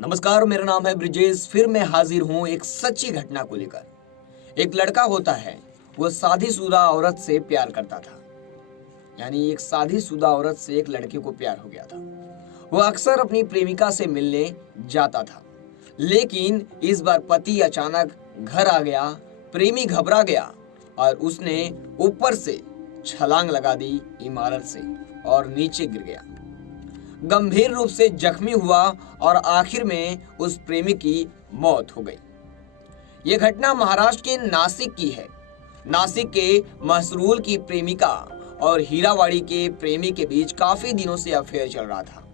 नमस्कार, मेरा नाम है ब्रिजेश। फिर मैं हाजिर हूँ एक सच्ची घटना को लेकर। एक लड़का होता है, वो शादीशुदा औरत से प्यार करता था। यानी एक शादीशुदा औरत से एक लड़के को प्यार हो गया था। वो अक्सर अपनी प्रेमिका से मिलने जाता था, लेकिन इस बार पति अचानक घर आ गया। प्रेमी घबरा गया और उसने ऊपर से छलांग लगा दी इमारत से और नीचे गिर गया। गंभीर रूप से जख्मी हुआ और आखिर में उस प्रेमी की मौत हो गई। यह घटना महाराष्ट्र के नासिक की है। नासिक के मसरूल की प्रेमिका और हीरावाड़ी के प्रेमी के बीच काफी दिनों से अफेयर चल रहा था।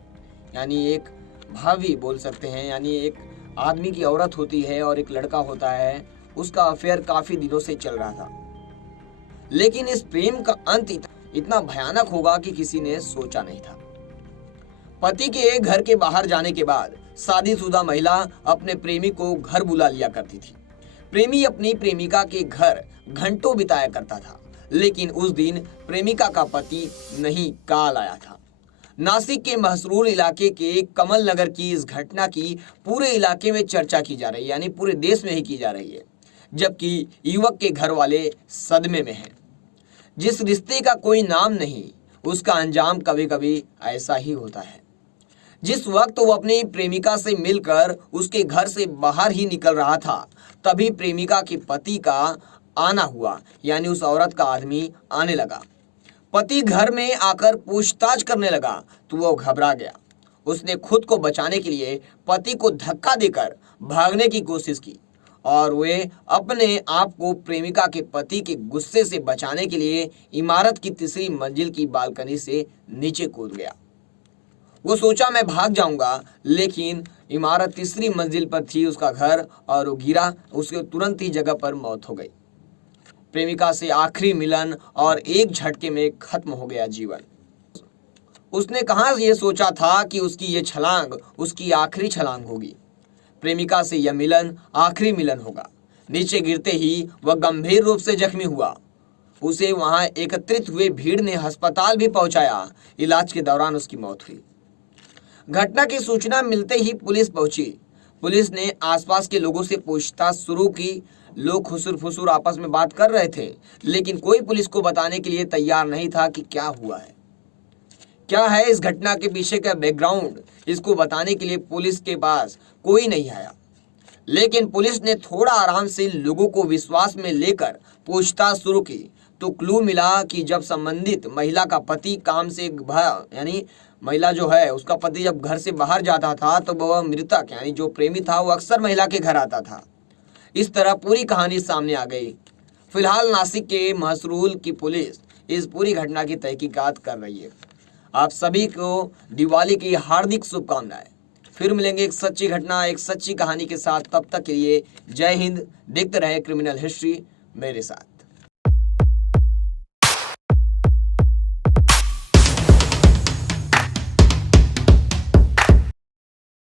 यानी एक भावी बोल सकते हैं, यानी एक आदमी की औरत होती है और एक लड़का होता है, उसका अफेयर काफी दिनों से चल रहा था। लेकिन इस प्रेम का अंत इतना भयानक होगा कि किसी ने सोचा नहीं था। पति के घर के बाहर जाने के बाद शादीशुदा महिला अपने प्रेमी को घर बुला लिया करती थी। प्रेमी अपनी प्रेमिका के घर घंटों बिताया करता था, लेकिन उस दिन प्रेमिका का पति नहीं काल आया था। नासिक के महसरूल इलाके के कमल नगर की इस घटना की पूरे इलाके में चर्चा की जा रही है, यानी पूरे देश में ही की जा रही है, जबकि युवक के घर वाले सदमे में हैं। जिस रिश्ते का कोई नाम नहीं, उसका अंजाम कभी कभी ऐसा ही होता है। जिस वक्त वो अपनी प्रेमिका से मिलकर उसके घर से बाहर ही निकल रहा था, तभी प्रेमिका के पति का आना हुआ, यानी उस औरत का आदमी आने लगा। पति घर में आकर पूछताछ करने लगा तो वो घबरा गया। उसने खुद को बचाने के लिए पति को धक्का देकर भागने की कोशिश की और वे अपने आप को प्रेमिका के पति के गुस्से से बचाने के लिए इमारत की तीसरी मंजिल की बालकनी से नीचे कूद गया। वो सोचा मैं भाग जाऊंगा, लेकिन इमारत तीसरी मंजिल पर थी उसका घर और वो गिरा। उसके तुरंत ही जगह पर मौत हो गई। प्रेमिका से आखिरी मिलन और एक झटके में खत्म हो गया जीवन। उसने कहाँ ये सोचा था कि उसकी ये छलांग उसकी आखिरी छलांग होगी। प्रेमिका से यह मिलन आखिरी मिलन होगा। नीचे गिरते ही वह गंभीर रूप से जख्मी हुआ। उसे वहां एकत्रित हुए भीड़ ने अस्पताल भी पहुंचाया। इलाज के दौरान उसकी मौत हुई। घटना की सूचना मिलते ही पुलिस पहुंची। पुलिस ने आसपास के लोगों से पूछताछ शुरू की। लोग खुसुर फुसुर आपस में बात कर रहे थे, लेकिन कोई पुलिस को बताने के लिए तैयार नहीं था कि क्या हुआ है, क्या है इस घटना के पीछे का बैकग्राउंड। इसको बताने के लिए पुलिस के पास कोई नहीं आया। लेकिन पुलिस ने थोड़ा आराम से लोगों को विश्वास में लेकर पूछताछ शुरू की तो क्लू मिला कि जब संबंधित महिला का पति काम से यानी महिला जो है उसका पति जब घर से बाहर जाता था तो वह मृतक यानी जो प्रेमी था वो अक्सर महिला के घर आता था। इस तरह पूरी कहानी सामने आ गई। फिलहाल नासिक के महसरूल की पुलिस इस पूरी घटना की तहकीकात कर रही है। आप सभी को दिवाली की हार्दिक शुभकामनाएं। फिर मिलेंगे एक सच्ची घटना, एक सच्ची कहानी के साथ। तब तक के लिए जय हिंद। देखते रहे क्रिमिनल हिस्ट्री मेरे साथ।